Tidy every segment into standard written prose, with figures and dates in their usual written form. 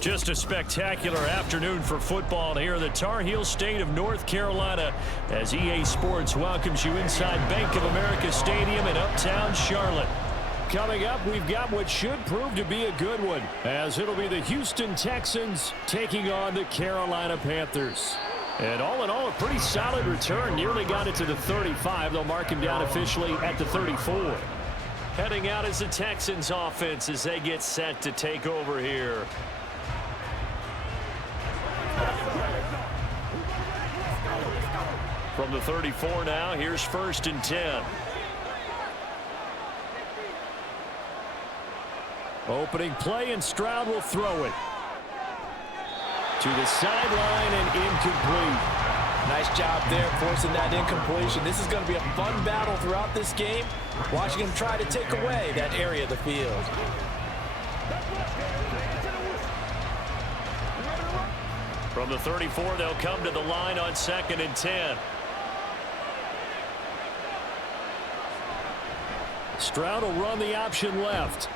Just a spectacular afternoon for football here in the Tar Heel state of North Carolina as EA Sports welcomes you inside Bank of America Stadium in uptown Charlotte. Coming up, we've got what should prove to be a good one, as it'll be the Houston Texans taking on the Carolina Panthers. And all in all, a pretty solid return. Nearly got it to the 35. They'll mark him down officially at the 34. Heading out is the Texans offense as they get set to take over here. From the 34 now, here's 1st and 10. Opening play, and Stroud will throw it. To the sideline and incomplete. Nice job there forcing that incompletion. This is going to be a fun battle throughout this game. Watching him try to take away that area of the field. From the 34, they'll come to the line on 2nd and 10. Stroud will run the option left.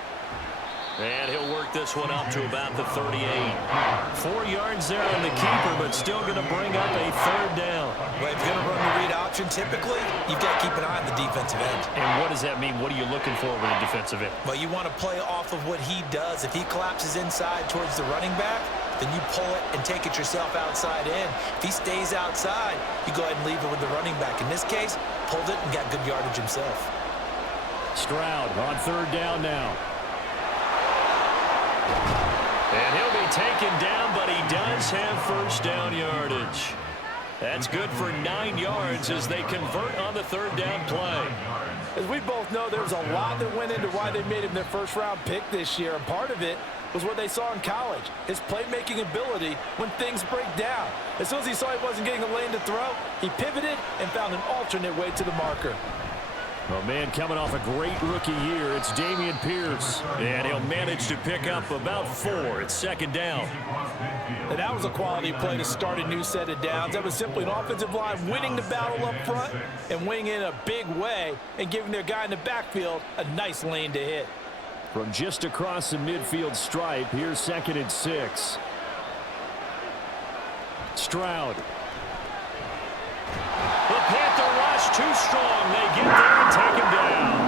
And he'll work this one up to about the 38. 4 yards there on the keeper, but still going to bring up a 3rd down. Well, if you're going to run the read option, typically, you've got to keep an eye on the defensive end. And what does that mean? What are you looking for with a defensive end? Well, you want to play off of what he does. If he collapses inside towards the running back, then you pull it and take it yourself outside in. If he stays outside, you go ahead and leave it with the running back. In this case, pulled it and got good yardage himself. Stroud on 3rd down now. And he'll be taken down, but he does have 1st down yardage. That's good for 9 yards as they convert on the 3rd down play. As we both know, there's a lot that went into why they made him their 1st-round pick this year, and part of it was what they saw in college, his playmaking ability when things break down. As soon as he saw he wasn't getting a lane to throw, he pivoted and found an alternate way to the marker. Well, man, coming off a great rookie year, it's Dameon Pierce. And he'll manage to pick up about 4 at 2nd down. And that was a quality play to start a new set of downs. That was simply an offensive line winning the battle up front and winning in a big way and giving their guy in the backfield a nice lane to hit. From just across the midfield stripe, here's 2nd and 6. Stroud. The Panther rush too strong. They get there and take him down.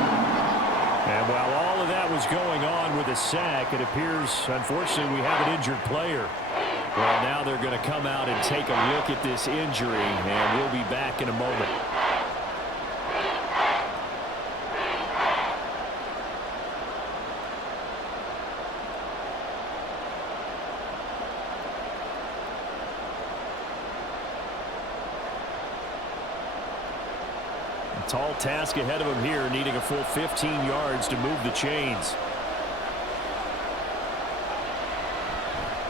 And while all of that was going on with a sack, it appears, unfortunately, we have an injured player. Well, now they're going to come out and take a look at this injury, and we'll be back in a moment. Tall task ahead of him here, needing a full 15 yards to move the chains.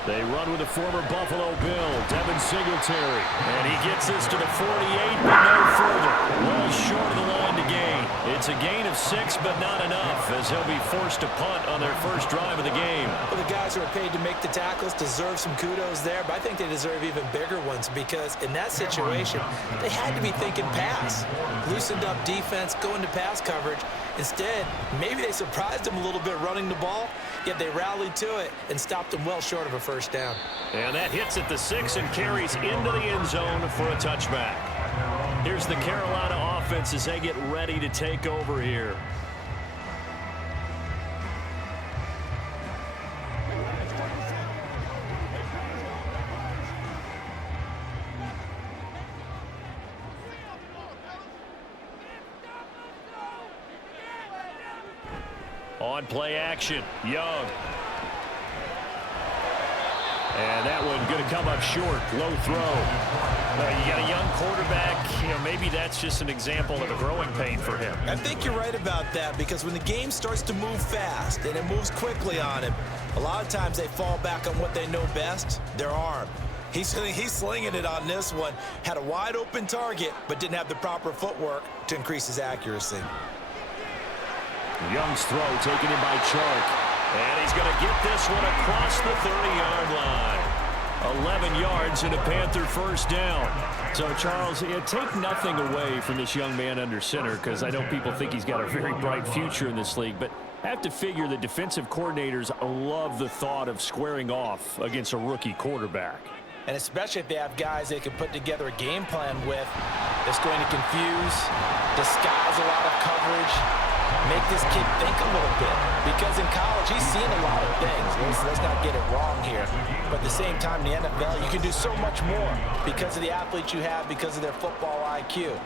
They run with the former Buffalo Bill, Devin Singletary. And he gets this to the 48, but no further. Well short of the line to gain. It's a gain of 6, but not enough, as he'll be forced to punt on their 1st drive of the game. Well, the guys who are paid to make the tackles deserve some kudos there, but I think they deserve even bigger ones because in that situation, they had to be thinking pass. Loosened up defense, going to pass coverage. Instead, maybe they surprised them a little bit running the ball, yet they rallied to it and stopped them well short of a 1st down. And that hits at the 6 and carries into the end zone for a touchback. Here's the Carolina offense as they get ready to take over here. On play action, Young. And that one going to come up short, low throw. You got a young quarterback, maybe that's just an example of a growing pain for him. I think you're right about that because when the game starts to move fast and it moves quickly on him, a lot of times they fall back on what they know best, their arm. He's slinging it on this one. Had a wide open target, but didn't have the proper footwork to increase his accuracy. Young's throw taken in by Chark. And he's going to get this one across the 30-yard line. 11 yards and a Panther 1st down. So, Charles, take nothing away from this young man under center because I know people think he's got a very bright future in this league, but I have to figure that defensive coordinators love the thought of squaring off against a rookie quarterback. And especially if they have guys they can put together a game plan with that's going to confuse, disguise a lot of coverage, make this kid think a little bit. Because in college, he's seen a lot of things. Let's not get it wrong here. But at the same time, in the NFL, you can do so much more because of the athletes you have, because of their football IQ.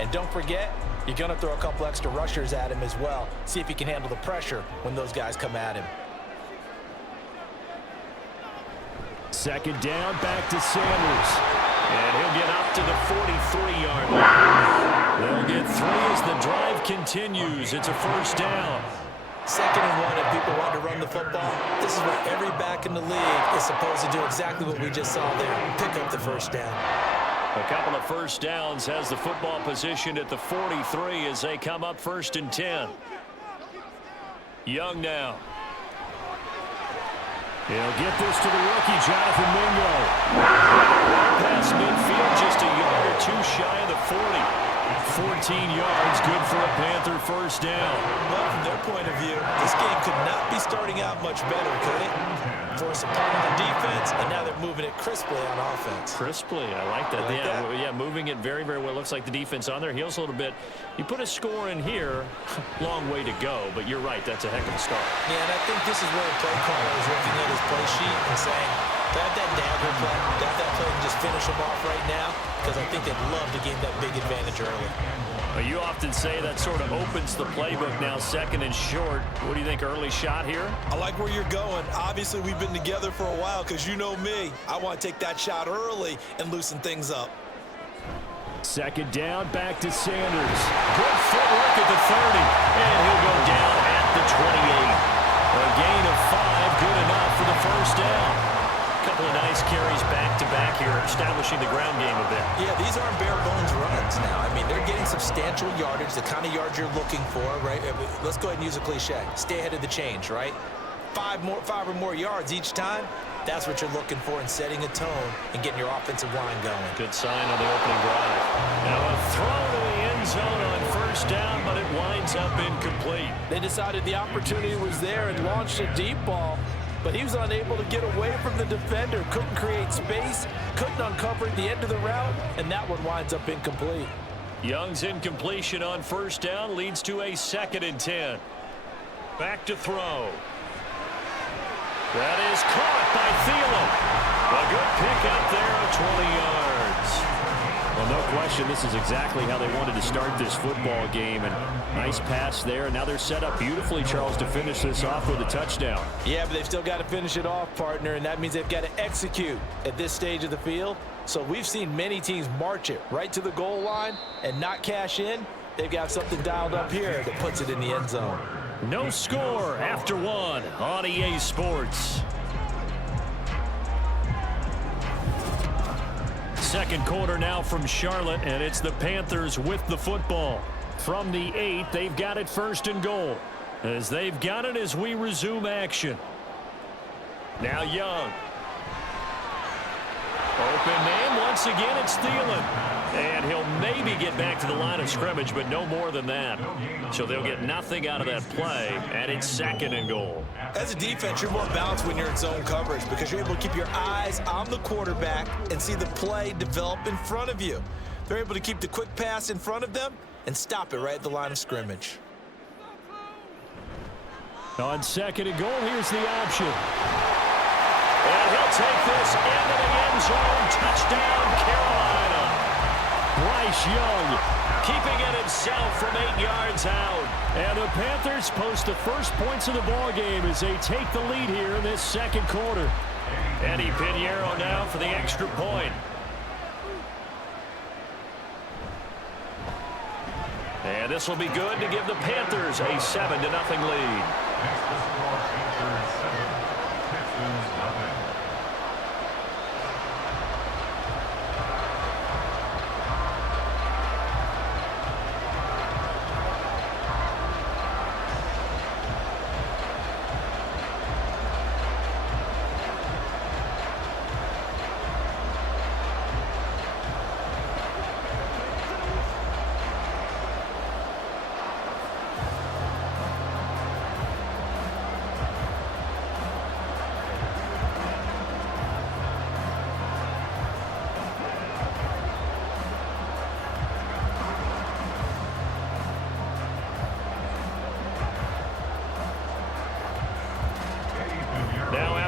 And don't forget, you're going to throw a couple extra rushers at him as well. See if he can handle the pressure when those guys come at him. Second down, back to Sanders. And he'll get up to the 43-yard line. They'll get 3 as the drive continues. It's a first down. 2nd and 1, if people want to run the football, this is where every back in the league is supposed to do exactly what we just saw there, pick up the first down. A couple of first downs has the football positioned at the 43 as they come up 1st and 10. Young now. He'll get this to the rookie, Jonathan Mingo. Past midfield, just a yard or 2 shy of the 40. 14 yards, good for a Panther first down. Well, from their point of view, this game could not be starting out much better, could it? Force a punt on the defense, and now they're moving it crisply on offense. Crisply, I like that. Yeah, moving it very, very well. Looks like the defense on their heels a little bit. You put a score in here, long way to go, but you're right, that's a heck of a start. Yeah, and I think this is where the play caller is looking at his play sheet and saying, grab that dagger play, grab that play and just finish them off right now, because I think they'd love to gain that big advantage early. Well, you often say that sort of opens the playbook now, 2nd and short. What do you think, early shot here? I like where you're going. Obviously, we've been together for a while because you know me. I want to take that shot early and loosen things up. 2nd down, back to Sanders. Good footwork at the 30, and he'll go down at the 28. A gain of 5, good enough for the first down. Couple of nice carries back-to-back here, establishing the ground game a bit. Yeah, these aren't bare-bones runs now. I mean, they're getting substantial yardage, the kind of yards you're looking for, right? Let's go ahead and use a cliche. Stay ahead of the change, right? 5 or more yards each time. That's what you're looking for in setting a tone and getting your offensive line going. Good sign on the opening drive. Now a throw to the end zone on first down, but it winds up incomplete. They decided the opportunity was there and launched a deep ball, but he was unable to get away from the defender, couldn't create space, couldn't uncover the end of the route, and that one winds up incomplete. Young's incompletion on first down leads to a 2nd and 10. Back to throw. That is caught by Thielen. A good pick up there of 20 yards. Well, no question, this is exactly how they wanted to start this football game. And nice pass there. Now they're set up beautifully, Charles, to finish this off with a touchdown. Yeah, but they've still got to finish it off, partner, and that means they've got to execute at this stage of the field. So we've seen many teams march it right to the goal line and not cash in. They've got something dialed up here that puts it in the end zone. No score after 1 on EA Sports. Second quarter now from Charlotte, and it's the Panthers with the football. From the 8, they've got it 1st and goal. As they've got it as we resume action. Now Young. Open man, once again it's Thielen. And he'll maybe get back to the line of scrimmage, but no more than that. So they'll get nothing out of that play, and it's 2nd and goal. As a defense, you're more balanced when you're in zone coverage because you're able to keep your eyes on the quarterback and see the play develop in front of you. They're able to keep the quick pass in front of them and stop it right at the line of scrimmage. On 2nd and goal, here's the option. And he'll take this into the end zone. Touchdown, Carolina. Bryce Young keeping it himself from 8 yards out. And the Panthers post the first points of the ball game as they take the lead here in this 2nd quarter. Eddie Pinheiro now for the extra point. And this will be good to give the Panthers a 7-0 lead.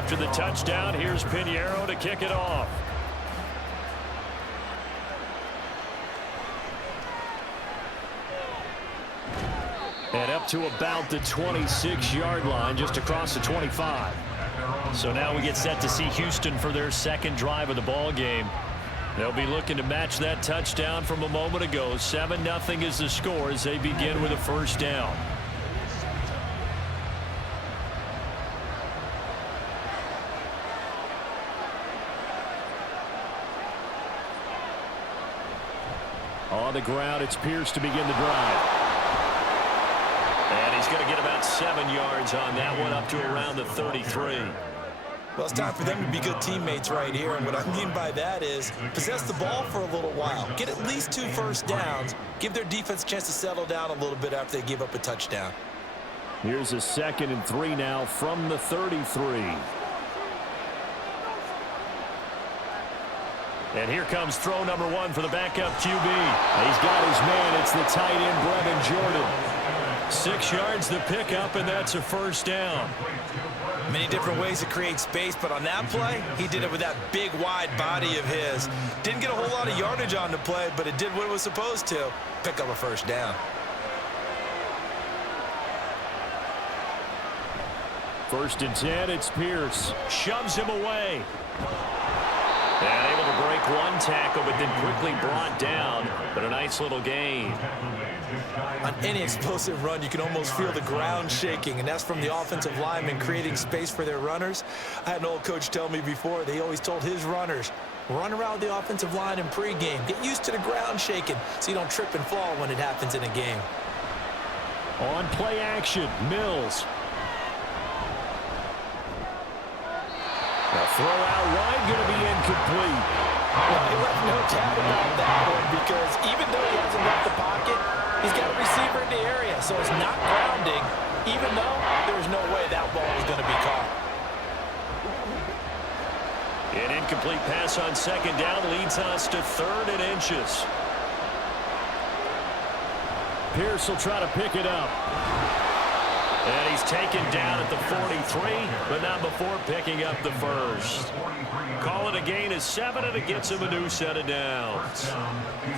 After the touchdown, here's Pinheiro to kick it off. And up to about the 26-yard line, just across the 25. So now we get set to see Houston for their second drive of the ball game. They'll be looking to match that touchdown from a moment ago. 7-0 is the score as they begin with a first down. On the ground, it's Pierce to begin the drive. And he's going to get about 7 yards on that one, up to around the 33. Well, it's time for them to be good teammates right here. And what I mean by that is possess the ball for a little while. Get at least 2 first downs. Give their defense a chance to settle down a little bit after they give up a touchdown. Here's a 2nd and 3 now from the 33. And here comes throw number 1 for the backup QB. He's got his man. It's the tight end, Brevin Jordan. 6 yards the pickup, and that's a first down. Many different ways to create space, but on that play, he did it with that big, wide body of his. Didn't get a whole lot of yardage on the play, but it did what it was supposed to. Pick up a first down. First and 10, it's Pierce. Shoves him away. And able to break one tackle, but then quickly brought down. But a nice little gain. On any explosive run, you can almost feel the ground shaking, and that's from the offensive linemen creating space for their runners. I had an old coach tell me before, they always told his runners, run around the offensive line in pregame. Get used to the ground shaking so you don't trip and fall when it happens in a game. On play action, Mills. The throw out wide, going to be incomplete. Well, he left no doubt about that one, because even though he hasn't left the pocket, he's got a receiver in the area, so it's not grounding, even though there's no way that ball is going to be caught. An incomplete pass on 2nd down leads us to 3rd and inches. Pierce will try to pick it up. And he's taken down at the 43, but not before picking up the first. Call it a gain of 7, and it gets him a new set of downs.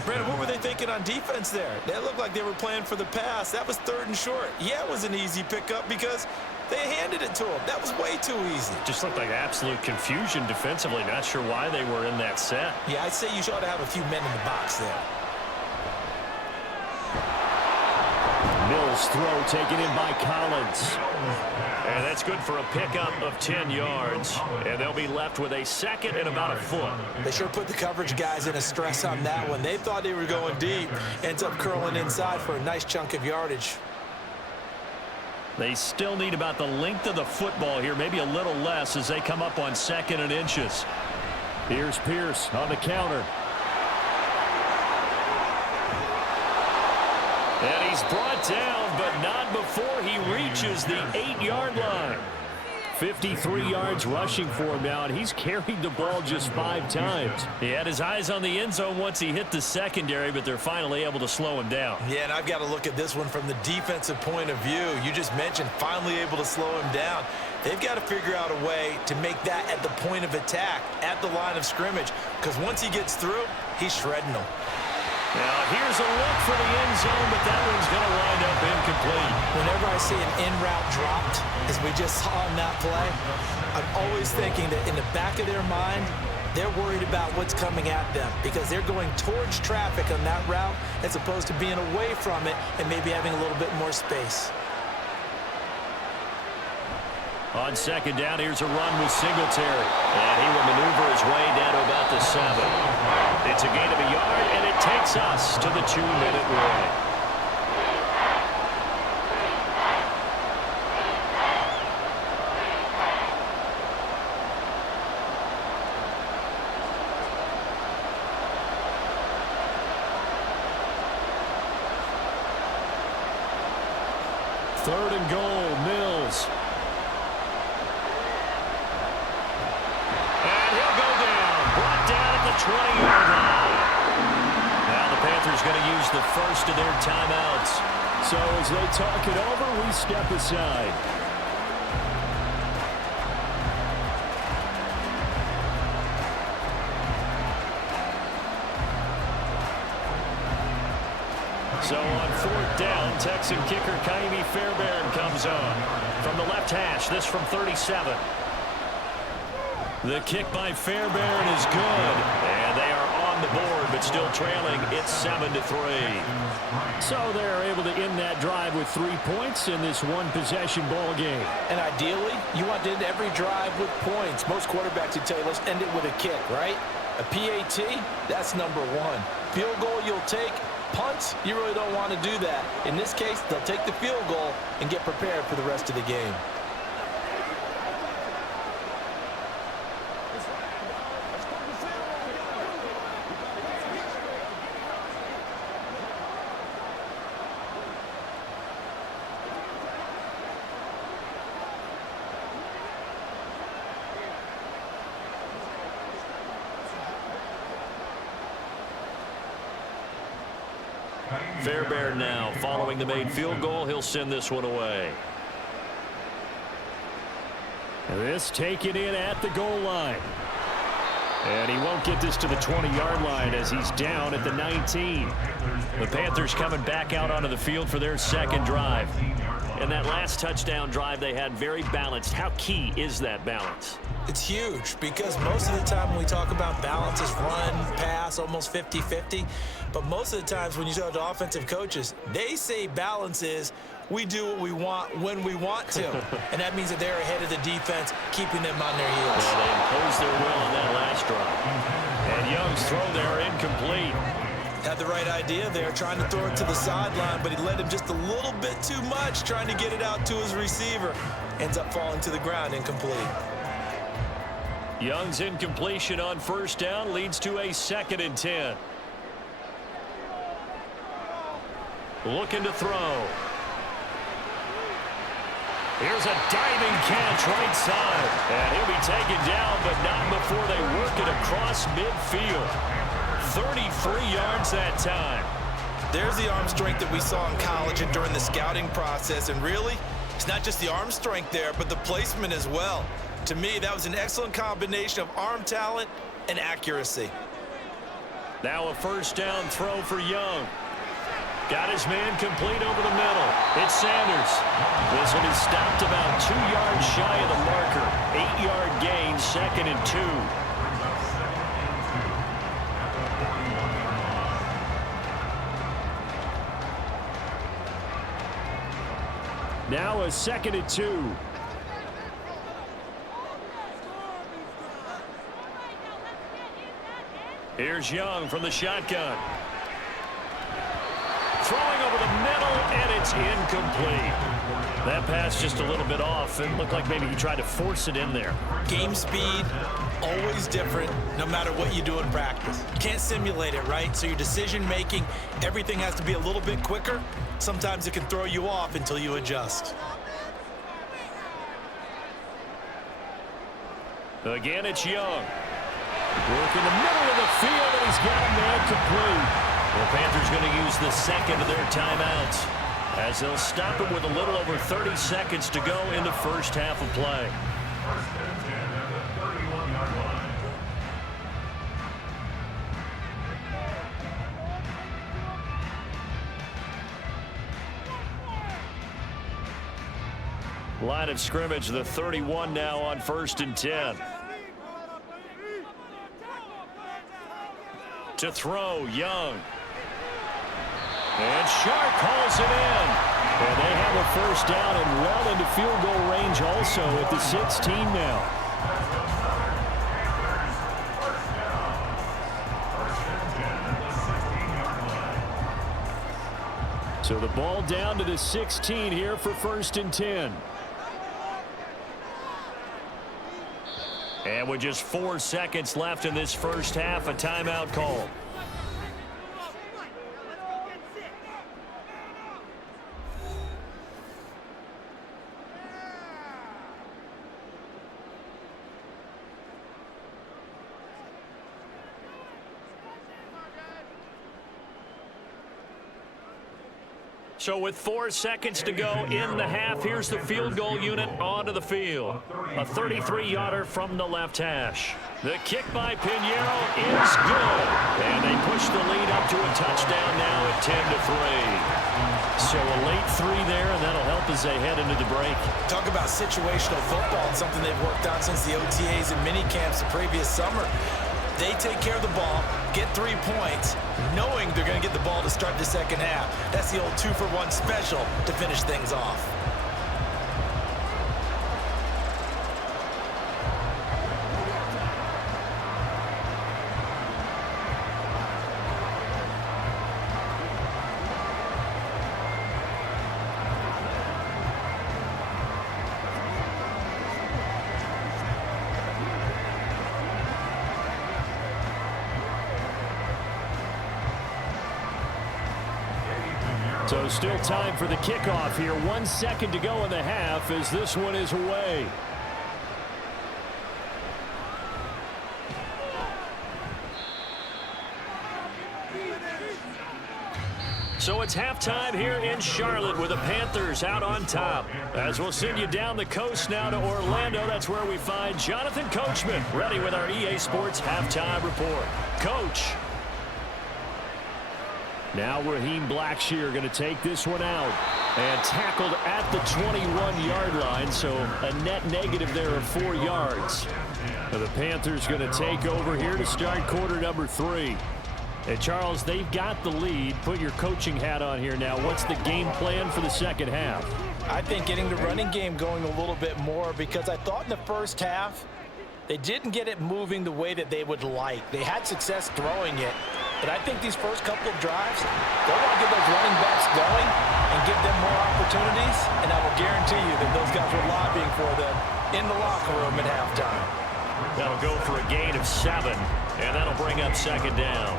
Brandon, what were they thinking on defense there? They looked like they were playing for the pass. That was 3rd and short. Yeah, it was an easy pickup because they handed it to him. That was way too easy. Just looked like absolute confusion defensively. Not sure why they were in that set. Yeah, I'd say you ought to have a few men in the box there. Mills throw taken in by Collins. And that's good for a pickup of 10 yards. And they'll be left with a 2nd and about a foot. They sure put the coverage guys in a stress on that one. They thought they were going deep. Ends up curling inside for a nice chunk of yardage. They still need about the length of the football here, maybe a little less as they come up on 2nd and inches. Here's Pierce on the counter. And he's brought down, but not before he reaches the 8-yard line. 53 yards rushing for him now, and he's carried the ball just 5 times. He had his eyes on the end zone once he hit the secondary, but they're finally able to slow him down. Yeah, and I've got to look at this one from the defensive point of view. You just mentioned finally able to slow him down. They've got to figure out a way to make that at the point of attack, at the line of scrimmage, because once he gets through, he's shredding them. Now, here's a look for the end zone, but that one's going to wind up incomplete. Whenever I see an in route dropped, as we just saw in that play, I'm always thinking that in the back of their mind, they're worried about what's coming at them because they're going towards traffic on that route as opposed to being away from it and maybe having a little bit more space. On 2nd down, here's a run with Singletary. And he will maneuver his way down to about the 7. It's a gain of a yard, and it takes us to the 2-minute warning. Third and goal, Mills. The 20-yard line. Now the Panthers going to use the first of their timeouts. So as they talk it over, we step aside. So on 4th down, Texan kicker Kaimi Fairbairn comes on. From the left hash, this from 37. The kick by Fairbairn is good. And they are on the board, but still trailing. It's 7-3. So they're able to end that drive with 3 points in this one-possession ball game. And ideally, you want to end every drive with points. Most quarterbacks would tell you, let's end it with a kick, right? A PAT, that's number one. Field goal you'll take. Punts, you really don't want to do that. In this case, they'll take the field goal and get prepared for the rest of the game. Fairbairn now following the made field goal. He'll send this one away. This taken in at the goal line. And he won't get this to the 20-yard line as he's down at the 19. The Panthers coming back out onto the field for their second drive. And that last touchdown drive they had very balanced. How key is that balance? It's huge because most of the time when we talk about balance is run, pass, almost 50-50. But most of the times when you talk to offensive coaches, they say balance is we do what we want when we want to. And that means that they're ahead of the defense, keeping them on their heels. Yeah, they imposed their will on that last drive. And Young's throw there incomplete. Had the right idea there, trying to throw it to the sideline, but he led him just a little bit too much, trying to get it out to his receiver. Ends up falling to the ground, incomplete. Young's incompletion on 1st down leads to a 2nd and 10. Looking to throw. Here's a diving catch right side. And he'll be taken down, but not before they work it across midfield. 33 yards that time. There's the arm strength that we saw in college and during the scouting process. And really, it's not just the arm strength there, but the placement as well. To me, that was an excellent combination of arm talent and accuracy. Now a 1st down throw for Young. Got his man complete over the middle. It's Sanders. This one is stopped about 2 yards shy of the marker. 8-yard gain, 2nd and 2. Now a 2nd and 2. Here's Young from the shotgun. Throwing over the middle, and it's incomplete. That pass just a little bit off. It looked like maybe he tried to force it in there. Game speed, always different, no matter what you do in practice. You can't simulate it, right? So your decision-making, everything has to be a little bit quicker. Sometimes it can throw you off until you adjust. Again, it's Young. Working the middle of the field, and he's got a man complete. The Panthers going to use the 2nd of their timeouts as they'll stop him with a little over 30 seconds to go in the first half of play. Line of scrimmage, the 31 now on 1st and 10. To throw, Young. And Sharp hauls it in. And they have a 1st down and well into field goal range also at the 16 now. So the ball down to the 16 here for 1st and 10. And with just 4 seconds left in this first half, a timeout call. So with 4 seconds to go in the half, here's the field goal unit onto the field. A 33-yarder from the left hash. The kick by Pinheiro is good. And they push the lead up to a touchdown now at 10-3. So a late 3 there, and that'll help as they head into the break. Talk about situational football and something they've worked on since the OTAs and mini camps the previous summer. They take care of the ball, get 3 points, knowing they're going to get the ball to start the second half. That's the old 2-for-1 special to finish things off. So still time for the kickoff here. 1 second to go in the half as this one is away. So it's halftime here in Charlotte with the Panthers out on top. As we'll send you down the coast now to Orlando, that's where we find Jonathan Coachman ready with our EA Sports halftime report. Coach. Now Raheem Blackshear going to take this one out. And tackled at the 21-yard line, so a net negative there of 4 yards. The Panthers going to take over here to start quarter number 3. And Charles, they've got the lead. Put your coaching hat on here now. What's the game plan for the second half? I think getting the running game going a little bit more, because I thought in the first half they didn't get it moving the way that they would like. They had success throwing it, but I think these first couple of drives, they want to get those running backs going and give them more opportunities, and I will guarantee you that those guys were lobbying for them in the locker room at halftime. That'll go for a gain of 7, and that'll bring up second down.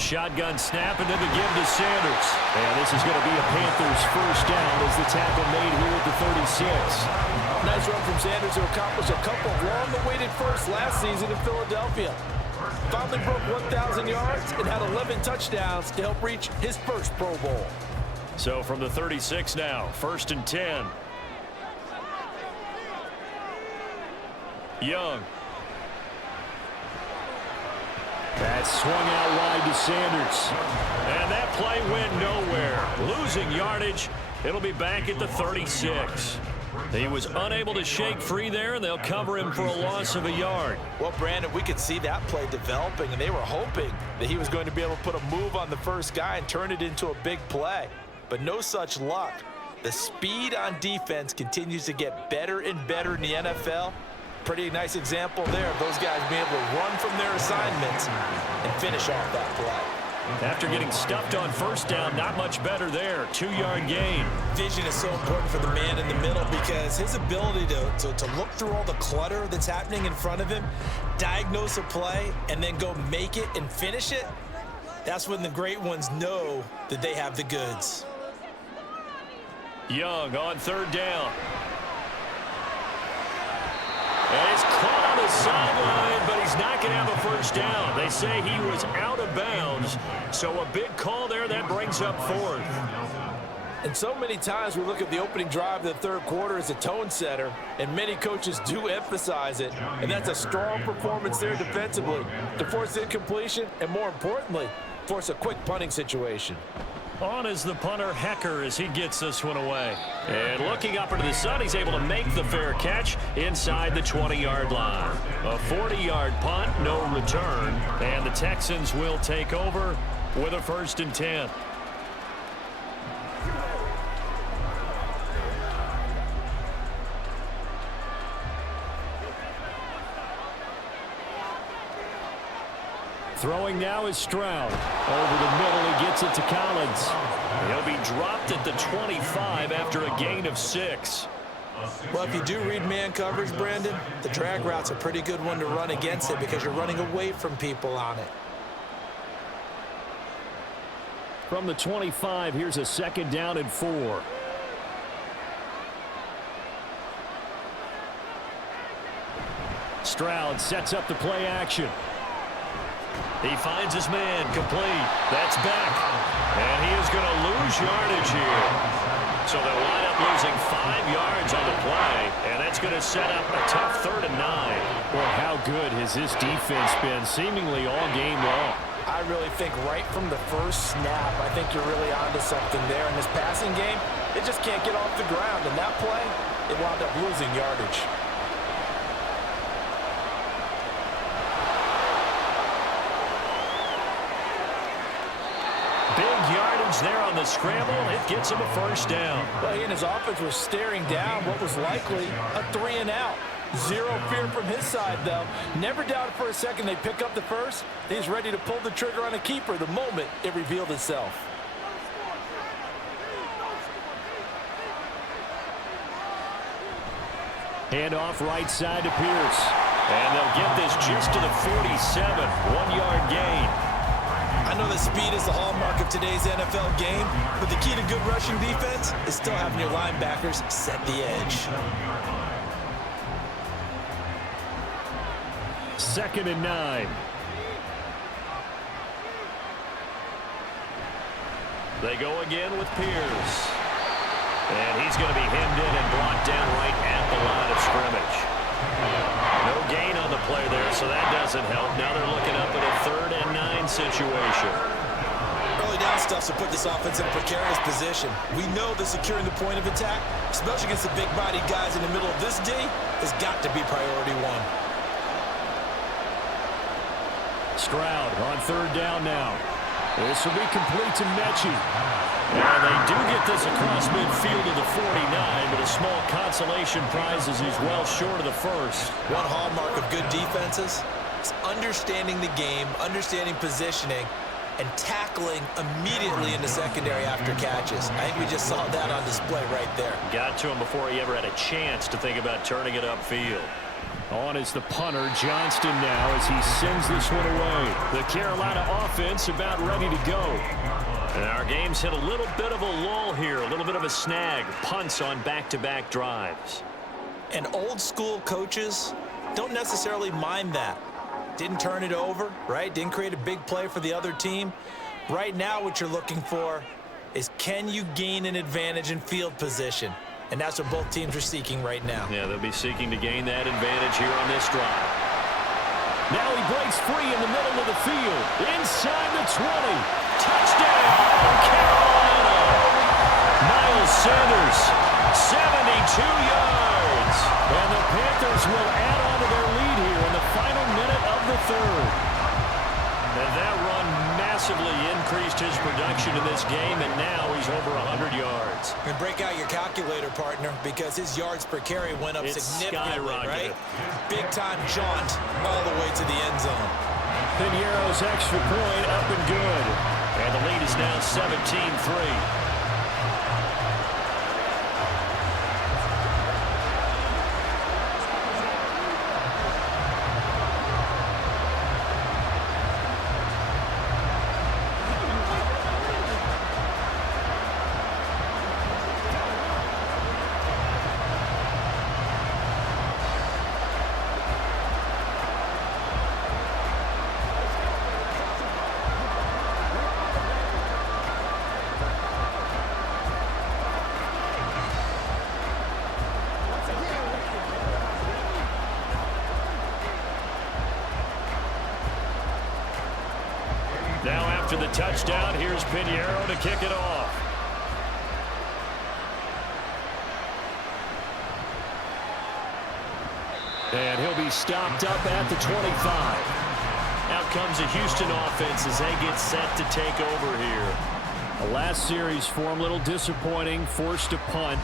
Shotgun snap, and then the give to Sanders. And this is going to be a Panthers first down as the tackle made here at the 36. Nice run from Sanders to accomplish a couple of long-awaited firsts last season in Philadelphia. Finally broke 1,000 yards and had 11 touchdowns to help reach his first Pro Bowl. So from the 36 now, 1st and 10. Young. That swung out wide to Sanders. And that play went nowhere. Losing yardage. It'll be back at the 36. He was unable to shake free there, and they'll cover him for a loss of a yard. Well, Brandon, we could see that play developing, and they were hoping that he was going to be able to put a move on the first guy and turn it into a big play. But no such luck. The speed on defense continues to get better and better in the NFL. Pretty nice example there of those guys being able to run from their assignments and finish off that play. After getting stuffed on first down, not much better there. 2-yard gain. Vision is so important for the man in the middle, because his ability to look through all the clutter that's happening in front of him, diagnose a play, and then go make it and finish it, that's when the great ones know that they have the goods. Young on 3rd down. And he's caught on the sideline, but he's not going to have a first down. They say he was out of bounds. So a big call there that brings up 4th. And so many times we look at the opening drive of the third quarter as a tone setter, and many coaches do emphasize it. And that's a strong performance there defensively to force incompletion and, more importantly, force a quick punting situation. On is the punter, Hecker, as he gets this one away. And looking up into the sun, he's able to make the fair catch inside the 20-yard line. A 40-yard punt, no return. And the Texans will take over with a 1st and 10. Throwing now is Stroud. Over the middle, he gets it to Collins. He'll be dropped at the 25 after a gain of 6. Well, if you do read man coverage, Brandon, the drag route's a pretty good one to run against it because you're running away from people on it. From the 25, here's a 2nd down and 4. Stroud sets up the play action. He finds his man, complete. That's back. And he is going to lose yardage here. So they'll wind up losing 5 yards on the play, and that's going to set up a tough 3rd and 9. Well, how good has this defense been seemingly all game long? I really think right from the first snap, I think you're really onto something there. In this passing game, it just can't get off the ground. And that play, it wound up losing yardage. Big yardage there on the scramble. It gets him a 1st down. Well, he and his offense were staring down what was likely a 3-and-out. Zero fear from his side, though. Never doubted for a second they pick up the first. He's ready to pull the trigger on a keeper the moment it revealed itself. Hand off right side to Pierce. And they'll get this just to the 47. 1-yard gain. I know that speed is the hallmark of today's NFL game, but the key to good rushing defense is still having your linebackers set the edge. 2nd and 9. They go again with Pierce. And he's going to be hemmed in and brought down right at the line of scrimmage. No gain on the play there, so that doesn't help. Now they're looking up at a 3rd and 9 situation. Early down stuff to put this offense in a precarious position. We know that securing the point of attack, especially against the big-bodied guys in the middle of this D, has got to be priority 1. Stroud on 3rd down now. This will be complete to Mechie. And they do get this across midfield to the 49, but a small consolation prize as he's well short of the first. One hallmark of good defenses is understanding the game, understanding positioning, and tackling immediately in the secondary after catches. I think we just saw that on display right there. Got to him before he ever had a chance to think about turning it upfield. On is the punter, Johnston now, as he sends this one away. The Carolina offense about ready to go. And our game's hit a little bit of a lull here, a little bit of a snag. Punts on back-to-back drives. And old-school coaches don't necessarily mind that. Didn't turn it over, right? Didn't create a big play for the other team. Right now what you're looking for is, can you gain an advantage in field position? And that's what both teams are seeking right now. Yeah, they'll be seeking to gain that advantage here on this drive. Now he breaks free in the middle of the field. Inside the 20. Touchdown, Carolina. Miles Sanders, 72 yards. And the Panthers will add on to their lead here in the final minute of the 3rd. And that run massively increased his production in this game, and now he's over 100 yards. And break out your calculator, partner, because his yards per carry went up significantly, right? Big-time jaunt all the way to the end zone. Piñeiro's extra point up and good. And the lead is now 17-3. Now after the touchdown, here's Piñeiro to kick it off. And he'll be stopped up at the 25. Out comes the Houston offense as they get set to take over here. The last series for him, a little disappointing, forced a punt.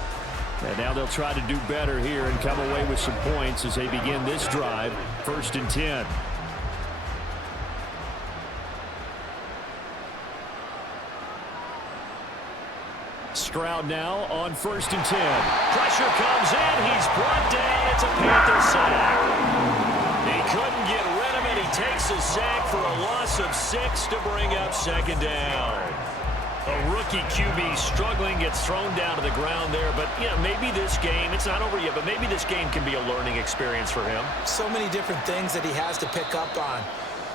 And now they'll try to do better here and come away with some points as they begin this drive, 1st and 10. Stroud now on 1st and 10. Pressure comes in. He's brought down. It's a Panther sack. He couldn't get rid of it. He takes a sack for a loss of 6 to bring up 2nd down. A rookie QB struggling, gets thrown down to the ground there. But, yeah, maybe this game, it's not over yet, but maybe this game can be a learning experience for him. So many different things that he has to pick up on.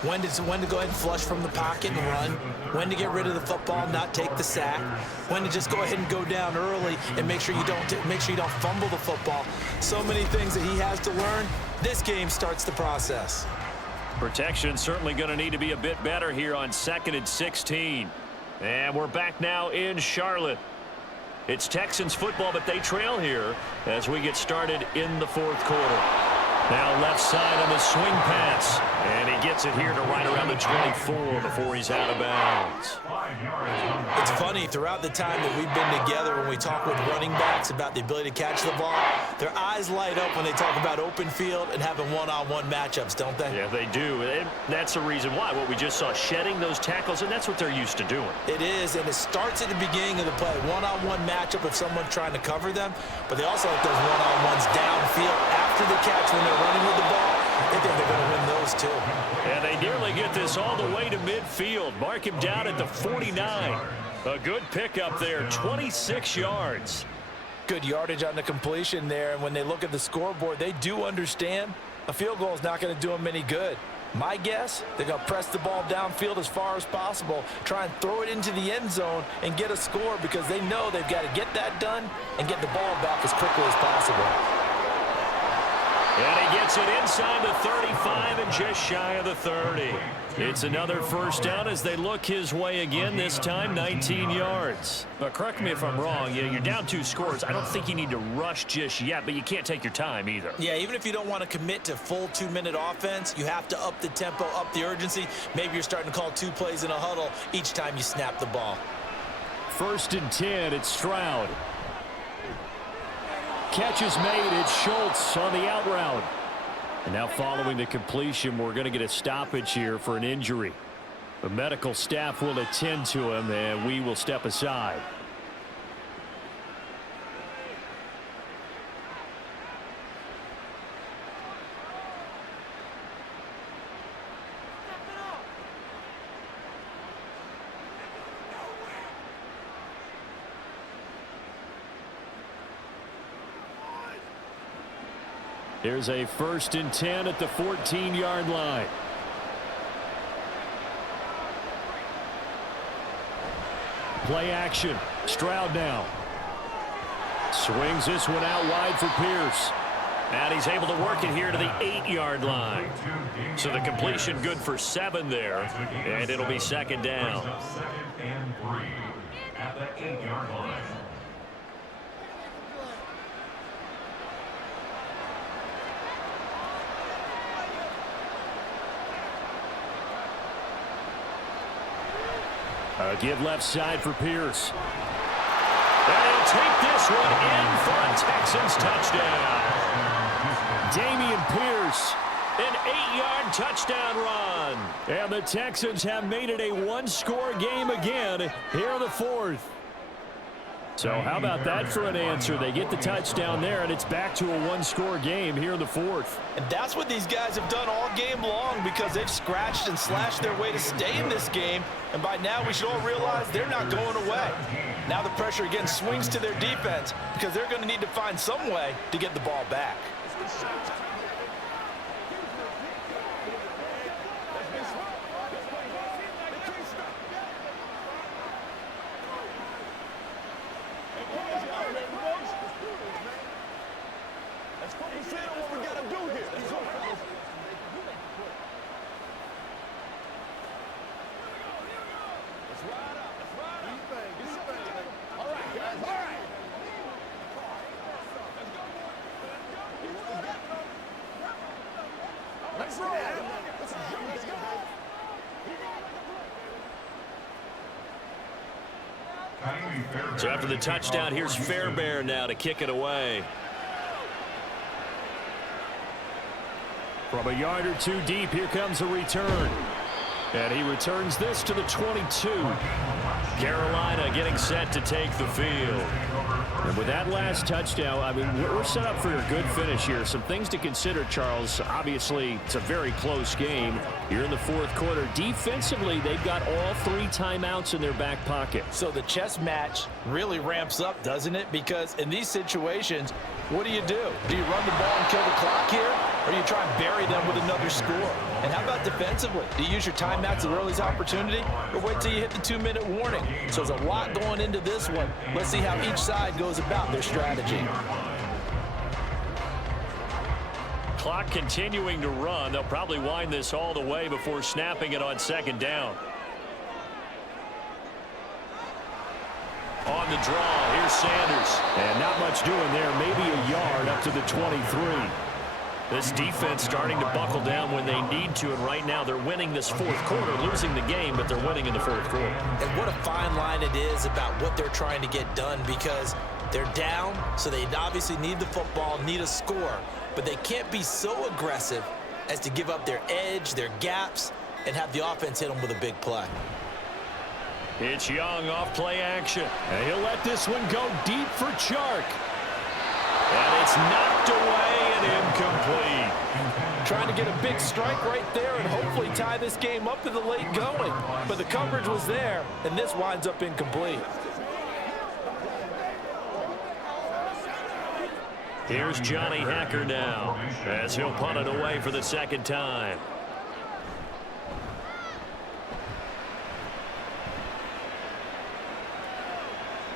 When to go ahead and flush from the pocket and run. When to get rid of the football, not take the sack. When to just go ahead and go down early and make sure you don't fumble the football. So many things that he has to learn. This game starts the process. Protection certainly going to need to be a bit better here on 2nd and 16. And we're back now in Charlotte. It's Texans football, but they trail here as we get started in the 4th quarter. Now left side on the swing pass. And he gets it here to right around the 24 before he's out of bounds. It's funny, throughout the time that we've been together, when we talk with running backs about the ability to catch the ball, their eyes light up when they talk about open field and having one-on-one matchups, don't they? Yeah, they do. And that's the reason why. What we just saw, shedding those tackles, and that's what they're used to doing. It is, and it starts at the beginning of the play. One-on-one matchup if someone's trying to cover them, but they also like those one-on-ones downfield after the catch when they're running with the ball. They think they're going to win those too. And they nearly get this all the way to midfield. Mark him down at the 49. A good pickup there, 26 yards. Good yardage on the completion there, and when they look at the scoreboard, they do understand a field goal is not going to do them any good. My guess, they're going to press the ball downfield as far as possible, try and throw it into the end zone and get a score because they know they've got to get that done and get the ball back as quickly as possible. And he gets it inside the 35 and just shy of the 30. It's another first down as they look his way again, this time 19 yards. But correct me if I'm wrong, you're down 2 scores. I don't think you need to rush just yet, but you can't take your time either. Yeah, even if you don't want to commit to full 2-minute offense, you have to up the tempo, up the urgency. Maybe you're starting to call 2 plays in a huddle each time you snap the ball. 1st and 10, it's Stroud. Catch is made. It's Schultz on the out route. And now following the completion, we're going to get a stoppage here for an injury. The medical staff will attend to him, and we will step aside. Here's a 1st and 10 at the 14-yard line. Play action. Stroud now. Swings this one out wide for Pierce. And he's able to work it here to the 8-yard line. So the completion good for 7 there. And it'll be 2nd down. 2nd and 3 at the 8-yard line. Give left side for Pierce. And he'll take this one in for a Texans touchdown. Damian Pierce, an 8-yard touchdown run. And the Texans have made it a 1-score game again here in the 4th. So how about that for an answer? They get the touchdown there, and it's back to a 1-score game here in the 4th. And that's what these guys have done all game long because they've scratched and slashed their way to stay in this game. And by now, we should all realize they're not going away. Now the pressure again swings to their defense because they're going to need to find some way to get the ball back. So after the touchdown, here's Fairbairn now to kick it away. From a yard or 2 deep, here comes a return. And he returns this to the 22. Carolina getting set to take the field. And with that last touchdown, I mean, we're set up for a good finish here. Some things to consider, Charles. Obviously, it's a very close game. Here in the fourth quarter, defensively, they've got all 3 timeouts in their back pocket. So the chess match really ramps up, doesn't it? Because in these situations, what do? Do you run the ball and kill the clock here? Or do you try and bury them with another score? And how about defensively? Do you use your timeouts at the earliest opportunity? Or wait till you hit the 2-minute warning? So there's a lot going into this one. Let's see how each side goes about their strategy. Clock continuing to run. They'll probably wind this all the way before snapping it on second down. On the draw, here's Sanders. And not much doing there. Maybe a yard up to the 23. This defense starting to buckle down when they need to, and right now they're winning this fourth quarter, losing the game, but they're winning in the fourth quarter. And what a fine line it is about what they're trying to get done, because they're down, so they obviously need the football, need a score, but they can't be so aggressive as to give up their edge, their gaps, and have the offense hit them with a big play. It's Young off play action. And he'll let this one go deep for Chark. And it's knocked away and incomplete. Trying to get a big strike right there and hopefully tie this game up in the late going. But the coverage was there, and this winds up incomplete. Here's Johnny Hacker now as he'll punt it away for the second time.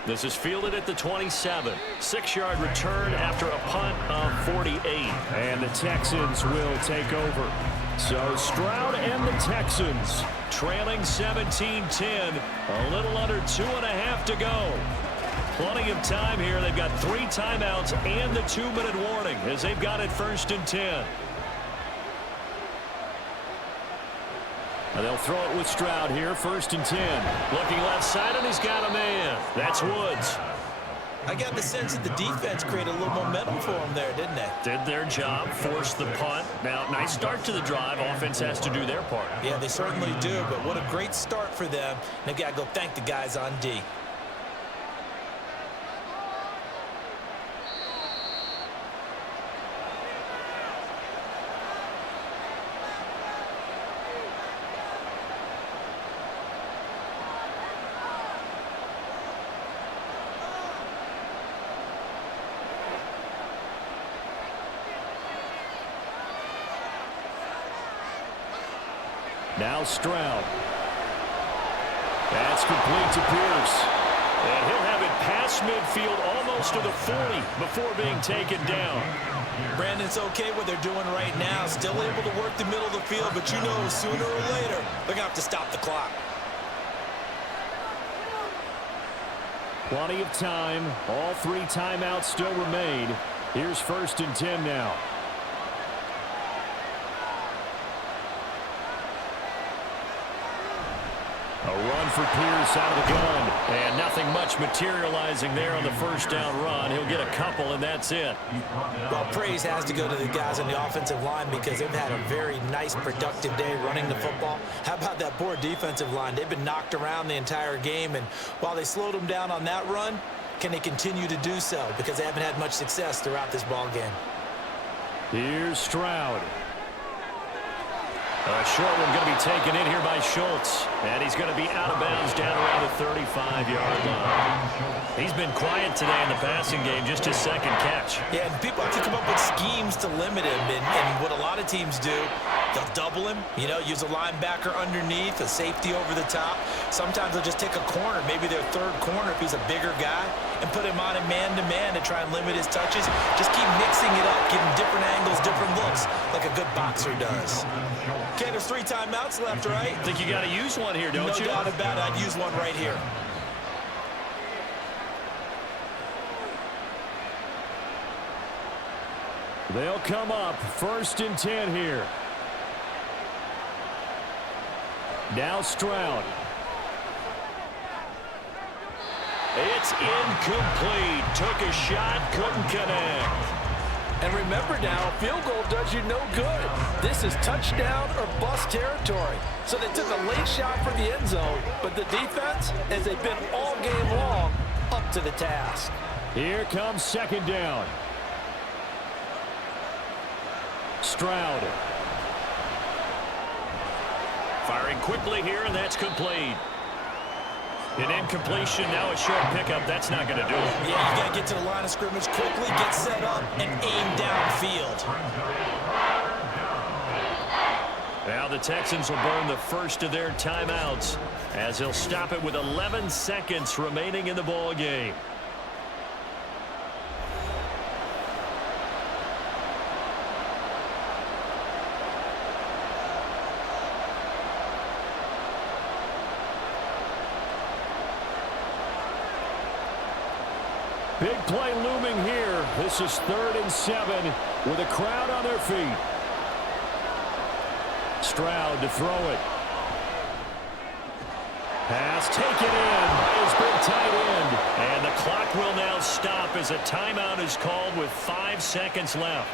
This is fielded at the 27. 6-yard return after a punt of 48. And the Texans will take over. So Stroud and the Texans trailing 17-10. A little under 2.5 to go. Plenty of time here. They've got 3 timeouts and the 2-minute warning as they've got it 1st and 10. And they'll throw it with Stroud here, 1st and 10. Looking left side, and he's got a man. That's Woods. I got the sense that the defense created a little momentum for them there, didn't they? Did their job, forced the punt. Now, nice start to the drive. Offense has to do their part. Yeah, they certainly do, but what a great start for them. They've got to go thank the guys on D. Now Stroud. That's complete to Pierce. And he'll have it past midfield almost to the 40 before being taken down. Brandon's okay what they're doing right now. Still able to work the middle of the field, but you know sooner or later they're going to have to stop the clock. Plenty of time. All 3 timeouts still remain. Here's 1st and 10 now. A run for Pierce out of the gun. And nothing much materializing there on the 1st down run. He'll get a couple, and that's it. Well, praise has to go to the guys on the offensive line because they've had a very nice, productive day running the football. How about that poor defensive line? They've been knocked around the entire game, and while they slowed them down on that run, can they continue to do so? Because they haven't had much success throughout this ball game. Here's Stroud. A short one going to be taken in here by Schultz. And he's going to be out of bounds down around the 35-yard line. He's been quiet today in the passing game, just his 2nd catch. Yeah, and people have to come up with schemes to limit him. And what a lot of teams do, they'll double him, you know, use a linebacker underneath, a safety over the top. Sometimes they'll just take a corner, maybe their 3rd corner if he's a bigger guy, and put him on a man-to-man to try and limit his touches. Just keep mixing it up, give him different angles, different looks, like a good boxer does. Okay, there's 3 timeouts left, right? I think you got to use one here, don't you? No doubt about it. I'd use one right here. They'll come up 1st and 10 here. Now Stroud. It's incomplete. Took a shot, couldn't connect. And remember now, a field goal does you no good. This is touchdown or bust territory. So they took a late shot for the end zone, but the defense, as they've been all game long, up to the task. Here comes second down. Stroud. Firing quickly here, and that's complete. An incompletion, now a short pickup. That's not going to do it. Yeah, you got to get to the line of scrimmage quickly, get set up, and aim downfield. Now the Texans will burn the first of their timeouts as they'll stop it with 11 seconds remaining in the ball game. Big play looming here. This is 3rd and 7 with a crowd on their feet. Stroud to throw it. Pass taken in by his big tight end. And the clock will now stop as a timeout is called with 5 seconds left.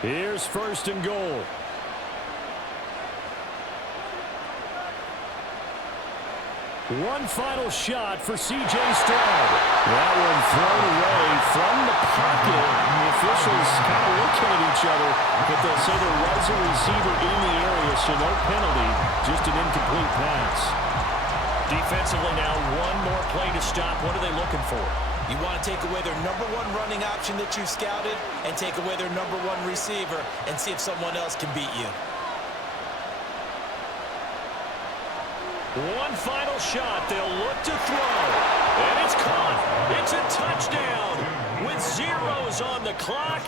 Here's 1st and goal. One final shot for C.J. Stroud. That one thrown away from the pocket. The officials kind of looking at each other, but they'll say there was a receiver in the area, so no penalty, just an incomplete pass. Defensively now, one more play to stop. What are they looking for? You want to take away their #1 running option that you've scouted and take away their #1 receiver and see if someone else can beat you. One final shot. They'll look to throw. And it's caught. It's a touchdown with zeros on the clock.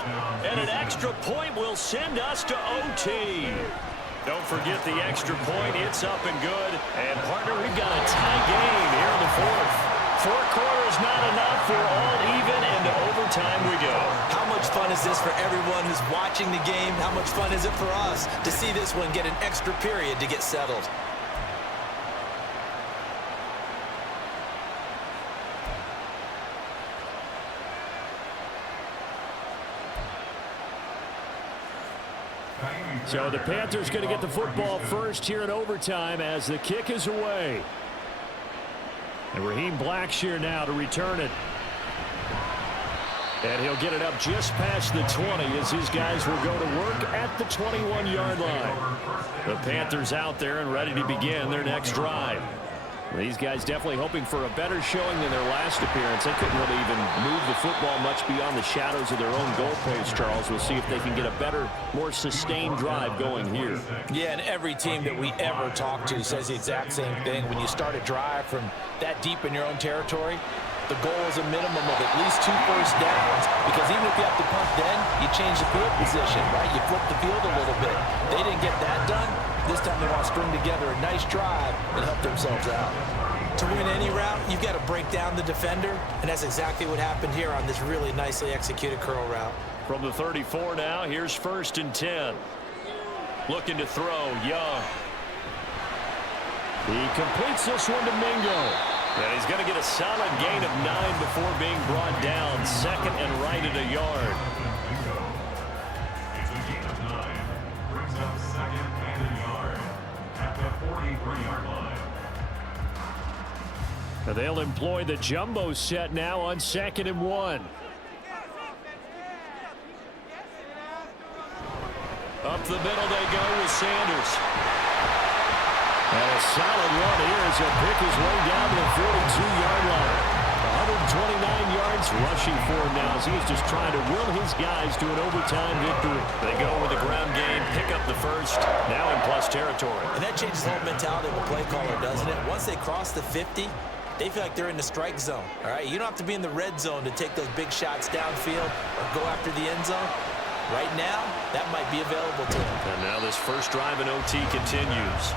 And an extra point will send us to OT. Don't forget the extra point. It's up and good. And, partner, we've got a tie game here in the 4th. 4 quarters not enough. We're all even, and to overtime we go. How much fun is this for everyone who's watching the game? How much fun is it for us to see this one get an extra period to get settled? So the Panthers going to get the football first here in overtime as the kick is away. And Raheem Blackshear now to return it. And he'll get it up just past the 20 as his guys will go to work at the 21-yard line. The Panthers out there and ready to begin their next drive. These guys definitely hoping for a better showing than their last appearance. They couldn't really even move the football much beyond the shadows of their own goalpost, Charles. We'll see if they can get a better, more sustained drive going here. Yeah, and every team that we ever talk to says the exact same thing. When you start a drive from that deep in your own territory, the goal is a minimum of at least 2 first downs, because even if you have to punt then, you change the field position, right? You flip the field a little bit. They didn't get that done. This time they want to string together a nice drive and help themselves out. To win any route, you've got to break down the defender, and that's exactly what happened here on this really nicely executed curl route. From the 34 now, here's 1st and 10. Looking to throw, Young. He completes this one to Mingo. And he's going to get a solid gain of 9 before being brought down. 2nd and right at a yard. It's a gain of 9. Brings up 2nd and a yard at the 43-yard line. And they'll employ the jumbo set now on 2nd and 1. Up the middle they go with Sanders. And a solid run here as he'll pick his way down to the 42-yard line. 129 yards rushing for him now as he's just trying to will his guys to an overtime victory. They go with the ground game, pick up the first, now in plus territory. And that changes the whole mentality of a play caller, doesn't it? Once they cross the 50, they feel like they're in the strike zone. All right, you don't have to be in the red zone to take those big shots downfield or go after the end zone. Right now, that might be available to them. And now this first drive in OT continues.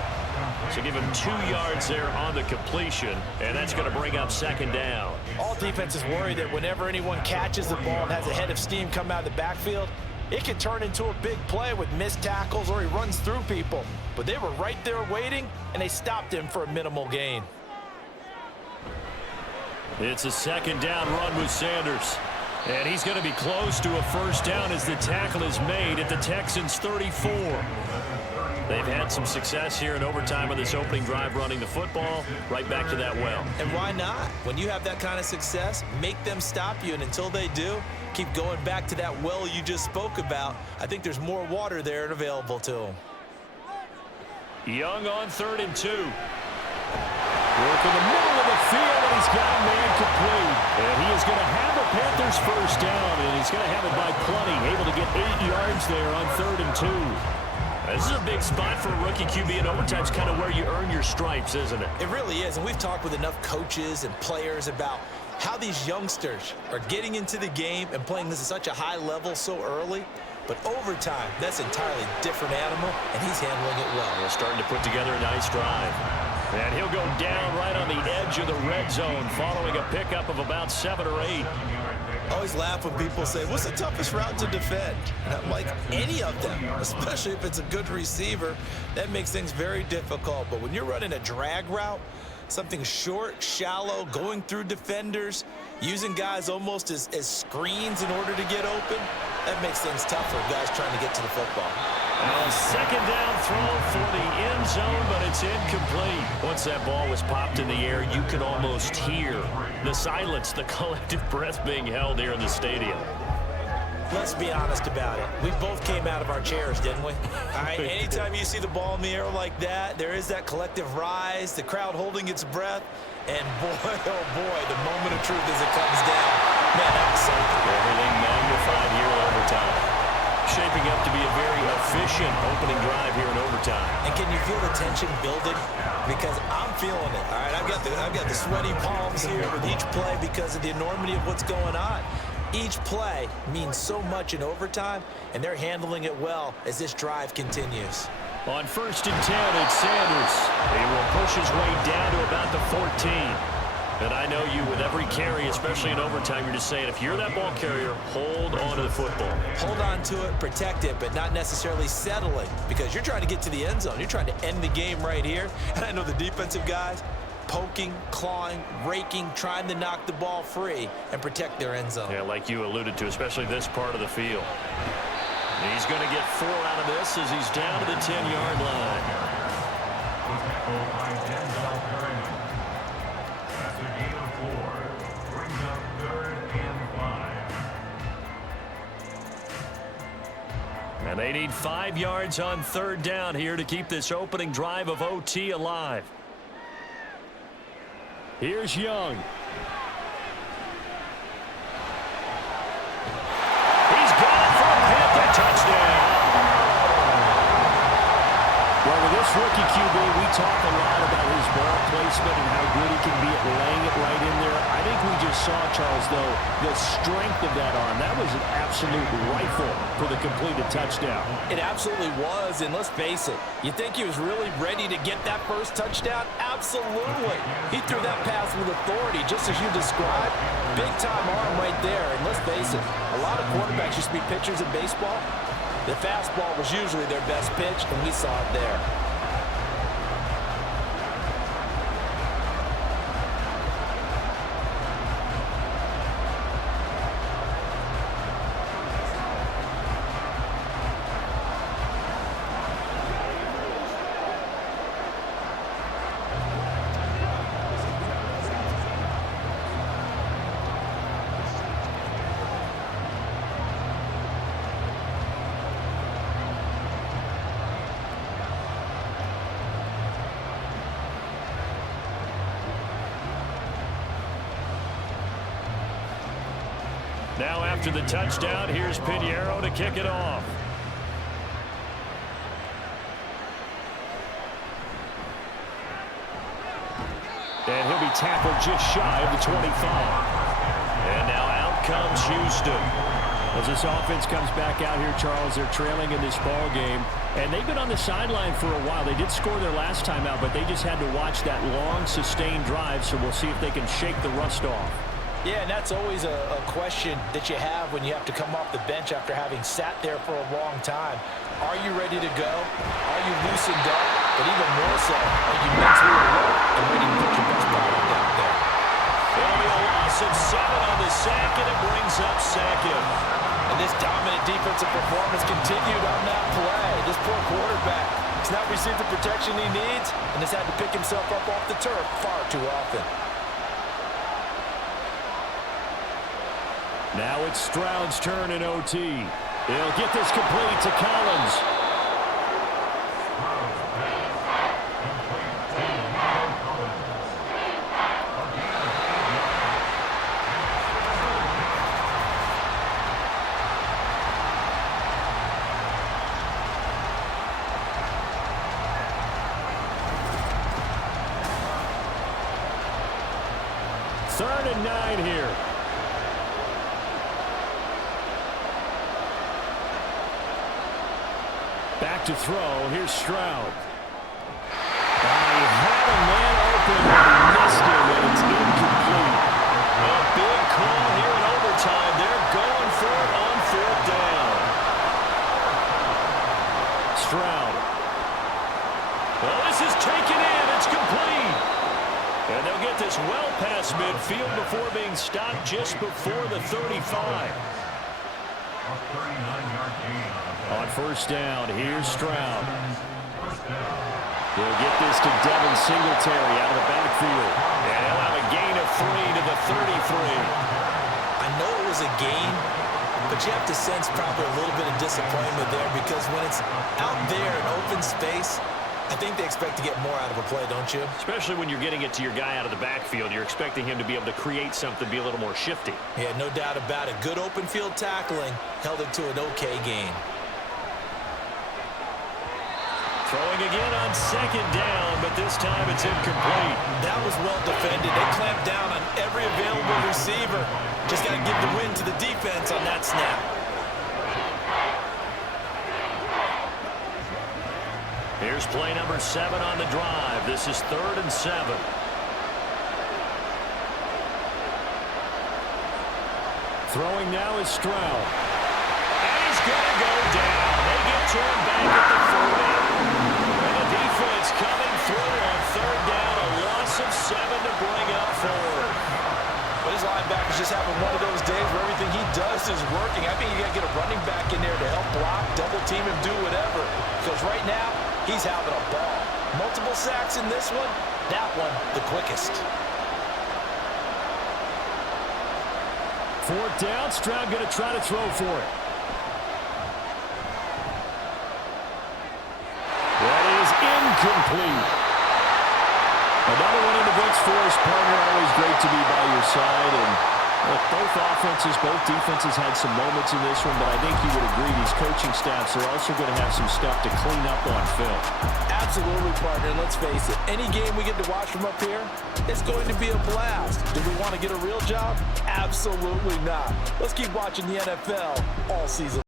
So give him 2 yards there on the completion, and that's going to bring up 2nd down. All defenses worry that whenever anyone catches the ball and has a head of steam come out of the backfield, it can turn into a big play with missed tackles or he runs through people. But they were right there waiting, and they stopped him for a minimal gain. It's a 2nd down run with Sanders. And he's going to be close to a first down as the tackle is made at the Texans' 34. They've had some success here in overtime on this opening drive running the football. Right back to that well. And why not? When you have that kind of success, make them stop you. And until they do, keep going back to that well you just spoke about. I think there's more water there and available to them. Young on 3rd and 2. Work in the middle of the field, and he's got a man complete. And he is going to have a Panthers first down, and he's going to have it by plenty. Able to get 8 yards there on 3rd and 2. This is a big spot for a rookie QB, and overtime's kind of where you earn your stripes, isn't it? It really is, and we've talked with enough coaches and players about how these youngsters are getting into the game and playing this at such a high level so early. But overtime, that's an entirely different animal, and he's handling it well. They're starting to put together a nice drive. And he'll go down right on the edge of the red zone following a pickup of about 7 or 8. I always laugh when people say, what's the toughest route to defend? And I'm like, any of them, especially if it's a good receiver. That makes things very difficult. But when you're running a drag route, something short, shallow, going through defenders, using guys almost as screens in order to get open, that makes things tough for guys trying to get to the football. A second down throw for the end zone, but it's incomplete. Once that ball was popped in the air, you could almost hear the silence, the collective breath being held here in the stadium. Let's be honest about it. We both came out of our chairs, didn't we? All right, anytime you see the ball in the air like that, there is that collective rise, the crowd holding its breath, and boy, oh boy, the moment of truth as it comes down. Man, that was something. Everything magnified here in overtime. Shaping up to be a very efficient opening drive here in overtime. And can you feel the tension building? Because I'm feeling it. All right, I've got the sweaty palms here with each play because of the enormity of what's going on. Each play means so much in overtime, and they're handling it well as this drive continues. On 1st and 10, it's Sanders. He will push his way down to about the 14. And I know you, with every carry, especially in overtime, you're just saying, if you're that ball carrier, hold on to the football. Hold on to it, protect it, but not necessarily settling, because you're trying to get to the end zone. You're trying to end the game right here. And I know the defensive guys poking, clawing, raking, trying to knock the ball free and protect their end zone. Yeah, like you alluded to, especially this part of the field. He's going to get 4 out of this as he's down to the 10-yard line. And they need 5 yards on 3rd down here to keep this opening drive of OT alive. Here's Young. He's got it for a Panther touchdown. Well, with this rookie QB, we talk a lot about his ball placement and how good he can be at laying it right in there. I think we just saw, Charles, though, the strength of that arm. That was an absolute rifle for the completed touchdown. It absolutely was, and let's face it, you think he was really ready to get that first touchdown? Absolutely. He threw that pass with authority, just as you described. Big-time arm right there, and let's face it, a lot of quarterbacks used to be pitchers in baseball. The fastball was usually their best pitch, and we saw it there. Now after the touchdown, here's Pinheiro to kick it off. And he'll be tackled just shy of the 25. And now out comes Houston. As this offense comes back out here, Charles, they're trailing in this ball game. And they've been on the sideline for a while. They did score their last time out, but they just had to watch that long, sustained drive, so we'll see if they can shake the rust off. Yeah, and that's always a question that you have when you have to come off the bench after having sat there for a long time. Are you ready to go? Are you loosened up? But even more so, are you mentally alert and ready to put your best product out there? It'll be a loss of 7 on the sack, and it brings brings up second. And this dominant defensive performance continued on that play. This poor quarterback has not received the protection he needs and has had to pick himself up off the turf far too often. Now it's Stroud's turn in OT. He'll get this complete to Collins. Third and 9 here. Back to throw. Here's Stroud. He had a man open, but he missed him, and it's incomplete. A big call here in overtime. They're going for it on fourth down. Stroud. Well, this is taken in. It's complete. And they'll get this well past midfield before being stopped just before the 35. On first down, here's Stroud. He'll get this to Devin Singletary out of the backfield. And he'll have a gain of 3 to the 33. I know it was a gain, but you have to sense probably a little bit of disappointment there because when it's out there in open space, I think they expect to get more out of a play, don't you? Especially when you're getting it to your guy out of the backfield. You're expecting him to be able to create something, be a little more shifty. Yeah, no doubt about it. Good open field tackling held it to an okay gain. Throwing again on second down, but this time it's incomplete. That was well defended. They clamped down on every available receiver. Just got to give the win to the defense on that snap. Here's play number 7 on the drive. This is 3rd and 7. Throwing now is Stroud. And he's going to go down. They get to him back at the 40. And the defense coming through on 3rd down. A loss of 7 to bring up 4. But his linebackers just having one of those days where everything he does is working. I think you got to get a running back in there to help block, double team him, do whatever. Because right now, he's having a ball. Multiple sacks in this one. That one, the quickest. 4th down. Stroud going to try to throw for it. That is incomplete. Another one in the books for us, partner. Always great to be by your side. And look, both offenses, both defenses had some moments in this one, but I think you would agree these coaching staffs are also going to have some stuff to clean up on film. Absolutely, partner. Let's face it, any game we get to watch from up here, it's going to be a blast. Do we want to get a real job? Absolutely not. Let's keep watching the NFL all season.